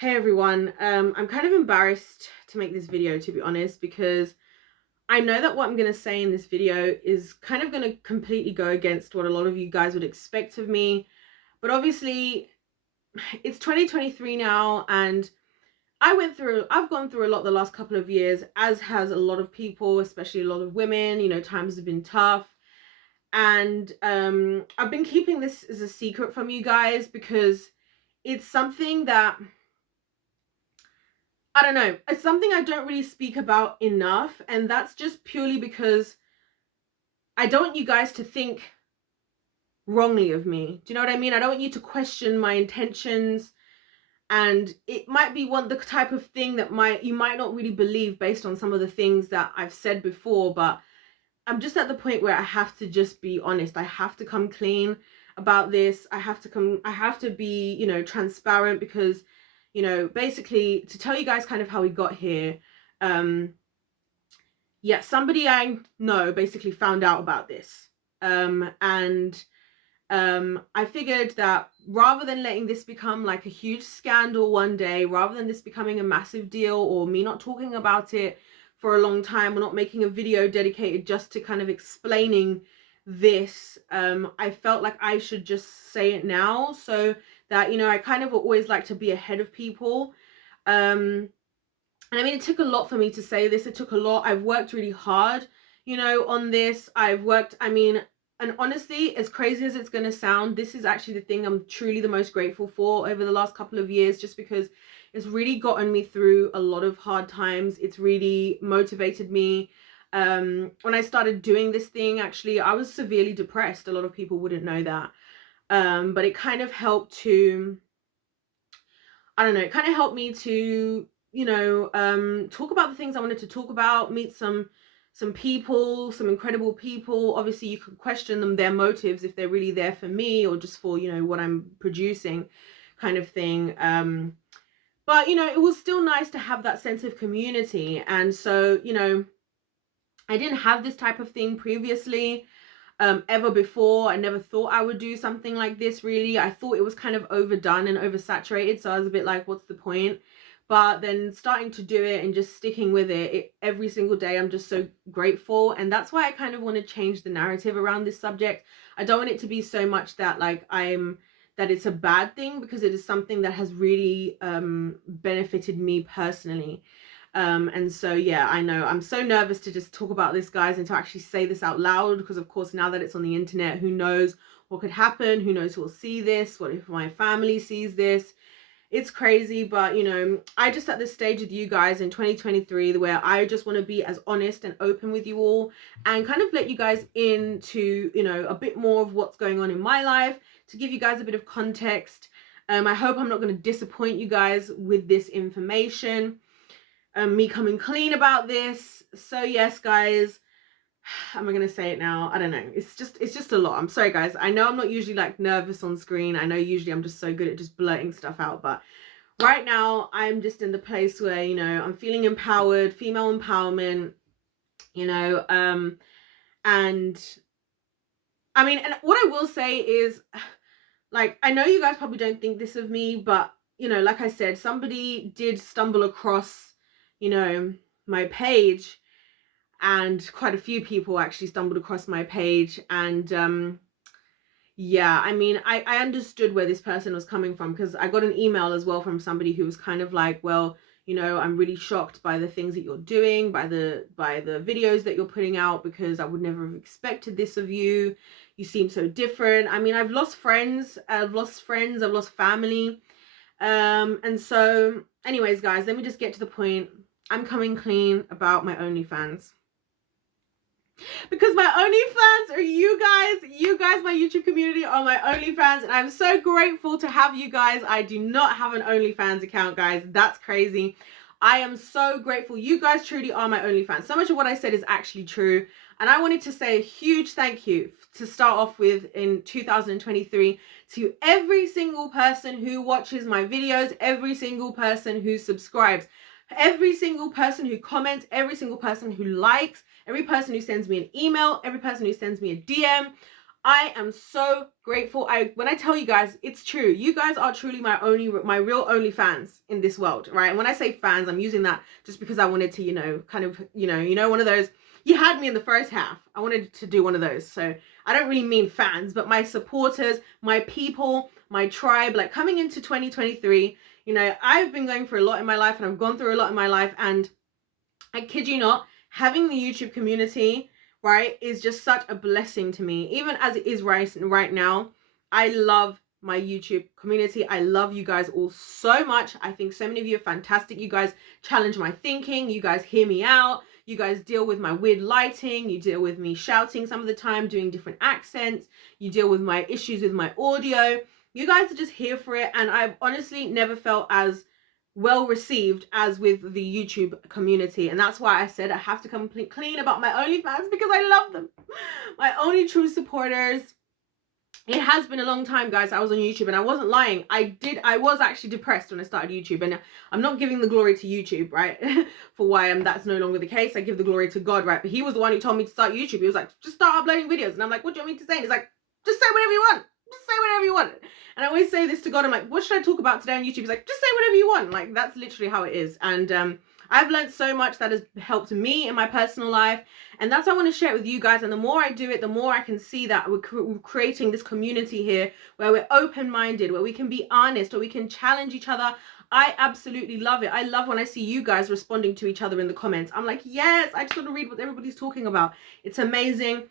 Hey everyone, I'm kind of embarrassed to make this video, to be honest, because I know that what I'm going to say in this video is kind of going to completely go against what a lot of you guys would expect of me. But obviously, it's 2023 now, and I've gone through a lot the last couple of years, as has a lot of people, especially a lot of women. Times have been tough. And I've been keeping this as a secret from you guys because it's something that I don't know. It's something I don't really speak about enough, and that's just purely because I don't want you guys to think wrongly of me. Do you know what I mean? I don't want you to question my intentions, and it might be the type of thing that you might not really believe based on some of the things that I've said before, but I'm just at the point where I have to just be honest. I have to come clean about this. I have to be, transparent because, basically to tell you guys kind of how we got here. Yeah, somebody I know basically found out about this. And I figured that rather than letting this become like a huge scandal one day, rather than this becoming a massive deal or me not talking about it for a long time or not making a video dedicated just to kind of explaining this, I felt like I should just say it now so that, I kind of always like to be ahead of people. And I mean, it took a lot for me to say this. It took a lot. I've worked really hard, on this. And honestly, as crazy as it's going to sound, this is actually the thing I'm truly the most grateful for over the last couple of years, just because it's really gotten me through a lot of hard times. It's really motivated me. When I started doing this thing, actually, I was severely depressed. A lot of people wouldn't know that. But it kind of helped to, I don't know, it kind of helped me to, talk about the things I wanted to talk about, meet some people, some incredible people. Obviously, you could question them, their motives, if they're really there for me or just for, what I'm producing kind of thing. But, it was still nice to have that sense of community. And so, I didn't have this type of thing previously. Ever before. I never thought I would do something like this, really. I thought it was kind of overdone and oversaturated, so I was a bit like, what's the point? But then starting to do it and just sticking with it every single day, I'm just so grateful. And that's why I kind of want to change the narrative around this subject. I don't want it to be so much that that it's a bad thing, because it is something that has really benefited me personally. And so, yeah, I know I'm so nervous to just talk about this, guys, and to actually say this out loud, because of course, now that it's on the internet, who knows what could happen? Who knows who will see this? What if my family sees this? It's crazy. But, I just at this stage with you guys in 2023, where I just want to be as honest and open with you all and kind of let you guys into, a bit more of what's going on in my life, to give you guys a bit of context. I hope I'm not going to disappoint you guys with this information. Me coming clean about this. So yes, guys, am I gonna say it now? I don't know. It's just a lot. I'm sorry, guys. I know I'm not usually like nervous on screen. I know usually I'm just so good at just blurting stuff out, but right now I'm just in the place where, I'm feeling empowered, female empowerment, and I mean, and what I will say is, like, I know you guys probably don't think this of me, but like I said, somebody did stumble across, my page, and quite a few people actually stumbled across my page. And yeah, I mean, I understood where this person was coming from, because I got an email as well from somebody who was kind of like, well, I'm really shocked by the things that you're doing, by the videos that you're putting out, because I would never have expected this of you. You seem so different. I mean, I've lost friends, I've lost family. And so anyways, guys, let me just get to the point. I'm coming clean about my OnlyFans, because my OnlyFans are you guys, my YouTube community are my OnlyFans, and I'm so grateful to have you guys. I do not have an OnlyFans account, guys. That's crazy. I am so grateful. You guys truly are my OnlyFans. So much of what I said is actually true. And I wanted to say a huge thank you to start off with in 2023 to every single person who watches my videos, every single person who subscribes, every single person who comments, every single person who likes, every person who sends me an email, every person who sends me a DM. I am so grateful. When I tell you guys, it's true. You guys are truly my real only fans in this world, right? And when I say fans, I'm using that just because I wanted to, kind of, one of those. You had me in the first half. I wanted to do one of those. So I don't really mean fans, but my supporters, my people, my tribe, like coming into 2023, I've been going through a lot in my life, and I've gone through a lot in my life, and I kid you not, having the YouTube community, right, is just such a blessing to me. Even as it is right now, I love my YouTube community. I love you guys all so much. I think so many of you are fantastic. You guys challenge my thinking. You guys hear me out. You guys deal with my weird lighting. You deal with me shouting some of the time, doing different accents. You deal with my issues with my audio. You guys are just here for it. And I've honestly never felt as well received as with the YouTube community. And that's why I said I have to come clean about my OnlyFans, because I love them. My only true supporters. It has been a long time, guys. I was on YouTube, and I wasn't lying. I was actually depressed when I started YouTube, and I'm not giving the glory to YouTube, right? For why that's no longer the case. I give the glory to God, right? But he was the one who told me to start YouTube. He was like, just start uploading videos. And I'm like, what do you want me to say? And he's like, just say whatever you want. Just say whatever you want. And I always say this to God. I'm like, what should I talk about today on YouTube? He's like, just say whatever you want. Like, that's literally how it is. And I've learned so much that has helped me in my personal life. And that's what I want to share it with you guys. And the more I do it, the more I can see that we're creating this community here where we're open-minded, where we can be honest, where we can challenge each other. I absolutely love it. I love when I see you guys responding to each other in the comments. I'm like, yes, I just want to read what everybody's talking about. It's amazing.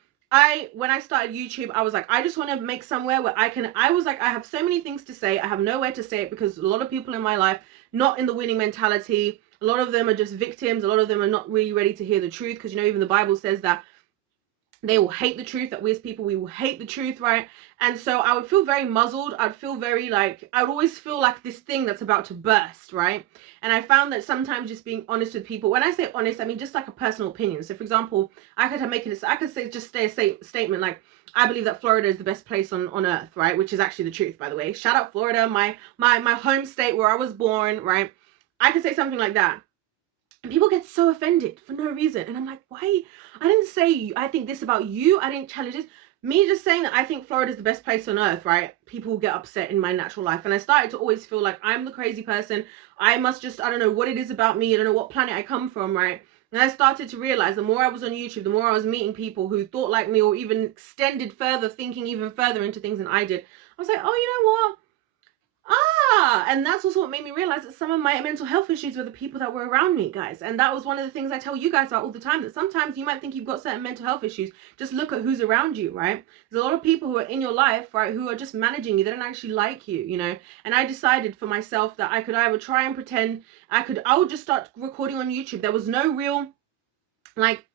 When I started YouTube, I was like, I just want to make somewhere where I was like, I have so many things to say. I have nowhere to say it, because a lot of people in my life, not in the winning mentality. A lot of them are just victims. A lot of them are not really ready to hear the truth, because, even the Bible says that they will hate the truth, that we as people, we will hate the truth, right? And so I would feel very muzzled. I'd feel very I would always feel like this thing that's about to burst, right? And I found that sometimes just being honest with people, when I say honest, I mean just like a personal opinion. So for example, I could say a statement like, I believe that Florida is the best place on earth, right? Which is actually the truth, by the way. Shout out Florida, my home state where I was born, right? I could say something like that. And people get so offended for no reason. And I'm like, why? I didn't say I think this about you. I didn't challenge this. Me just saying that I think Florida is the best place on earth, right? People get upset in my natural life. And I started to always feel like I'm the crazy person. I must just, I don't know what it is about me. I don't know what planet I come from, right? And I started to realize the more I was on YouTube, the more I was meeting people who thought like me, or even extended further, thinking even further into things than I did. I was like, oh, you know what? And that's also what made me realize that some of my mental health issues were the people that were around me, guys. And that was one of the things I tell you guys about all the time, that sometimes you might think you've got certain mental health issues. Just look at who's around you, right? There's a lot of people who are in your life, right, who are just managing you. They don't actually like you, And I decided for myself that I could either try and pretend, I would just start recording on YouTube. There was no real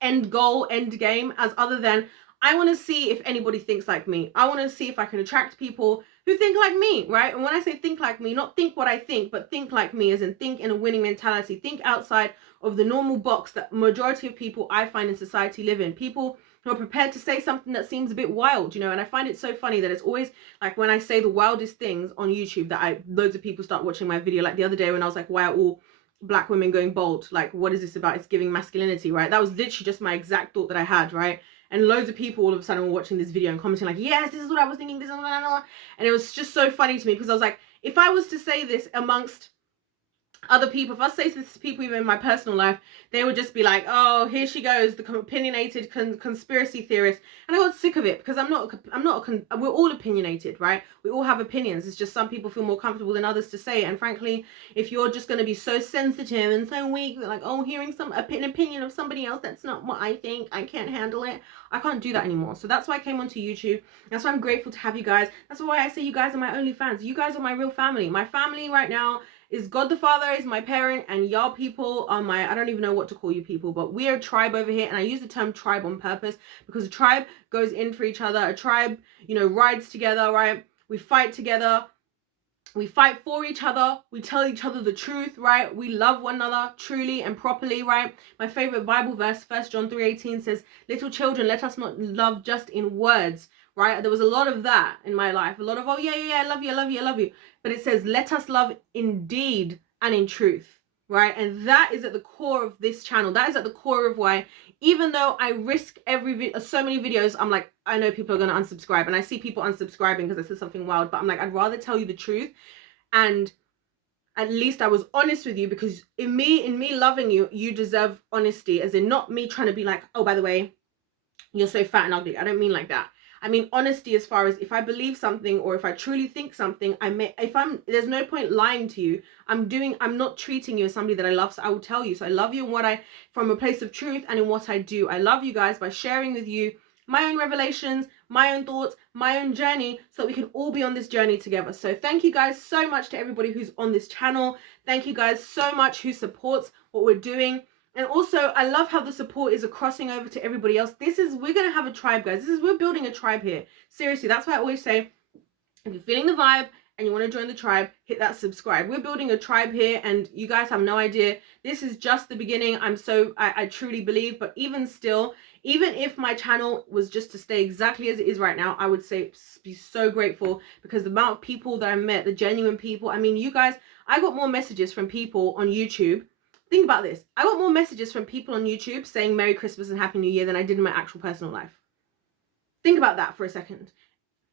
end goal, end game, as other than I want to see if anybody thinks like me. I want to see if I can attract people who think like me, right? And when I say think like me, not think what I think, but think like me, as in think in a winning mentality. Think outside of the normal box that majority of people I find in society live in. People who are prepared to say something that seems a bit wild, And I find it so funny that it's always like when I say the wildest things on YouTube that loads of people start watching my video. Like the other day when I was like, why are all Black women going bald? Like, what is this about? It's giving masculinity, right? That was literally just my exact thought that I had, right? And loads of people all of a sudden were watching this video and commenting like, yes, this is what I was thinking, this and that. And it was just so funny to me, because I was like, if I was to say this amongst other people, if I say this to people even in my personal life, they would just be like, oh, here she goes, the opinionated conspiracy theorist. And I got sick of it, because we're all opinionated, right? We all have opinions. It's just some people feel more comfortable than others to say it. And frankly, if you're just going to be so sensitive and so weak, like, oh, hearing an opinion of somebody else, that's not what I think, I can't handle it. I can't do that anymore. So that's why I came onto YouTube. That's why I'm grateful to have you guys. That's why I say you guys are my only fans. You guys are my real family. My family right now is God the Father is my parent, and y'all people are my, I don't even know what to call you people, but we are a tribe over here. And I use the term tribe on purpose, because a tribe goes in for each other. A tribe, rides together, right? We fight together. We fight for each other. We tell each other the truth, right? We love one another truly and properly, right? My favorite Bible verse, 1 John 3:18 says, little children, let us not love just in words, right? There was a lot of that in my life. A lot of, oh, yeah, I love you, I love you, I love you. But it says, let us love in deed and in truth, right? And that is at the core of this channel. That is at the core of why, even though I risk so many videos, I'm like, I know people are going to unsubscribe, and I see people unsubscribing because I said something wild, but I'm like, I'd rather tell you the truth, and at least I was honest with you, because in me loving you, you deserve honesty, as in not me trying to be like, oh, by the way, you're so fat and ugly. I don't mean like that. I mean honesty, as far as if I believe something or if I truly think something, there's no point lying to you. I'm not treating you as somebody that I love, so I will tell you. So I love you from a place of truth and in what I do. I love you guys by sharing with you my own revelations, my own thoughts, my own journey, so that we can all be on this journey together. So thank you guys so much to everybody who's on this channel. Thank you guys so much who supports what we're doing. And also, I love how the support is crossing over to everybody else. We're going to have a tribe, guys. We're building a tribe here. Seriously, that's why I always say, if you're feeling the vibe and you want to join the tribe, hit that subscribe. We're building a tribe here, and you guys have no idea. This is just the beginning. I truly believe, but even still, even if my channel was just to stay exactly as it is right now, I would say be so grateful, because the amount of people that I met, the genuine people. I mean, you guys, I got more messages from people on YouTube. Think about this. I got more messages from people on YouTube saying Merry Christmas and Happy New Year than I did in my actual personal life. Think about that for a second.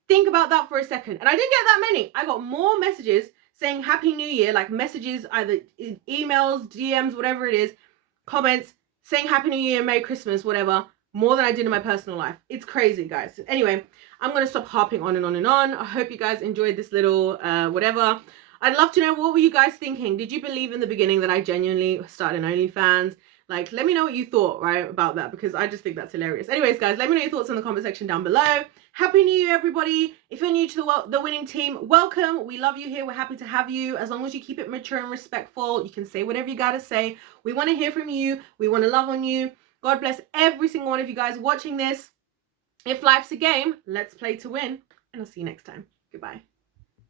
Think about that for a second. And I didn't get that many. I got more messages saying Happy New Year, like messages, either emails, DMs, whatever it is, comments, saying Happy New Year, Merry Christmas, whatever, more than I did in my personal life. It's crazy, guys. Anyway, I'm going to stop harping on and on and on. I hope you guys enjoyed this little whatever. I'd love to know, what were you guys thinking? Did you believe in the beginning that I genuinely started an OnlyFans? Like, let me know what you thought, right, about that, because I just think that's hilarious. Anyways, guys, let me know your thoughts in the comment section down below. Happy New Year, everybody. If you're new to the winning team, welcome. We love you here. We're happy to have you. As long as you keep it mature and respectful, you can say whatever you got to say. We want to hear from you. We want to love on you. God bless every single one of you guys watching this. If life's a game, let's play to win. And I'll see you next time. Goodbye.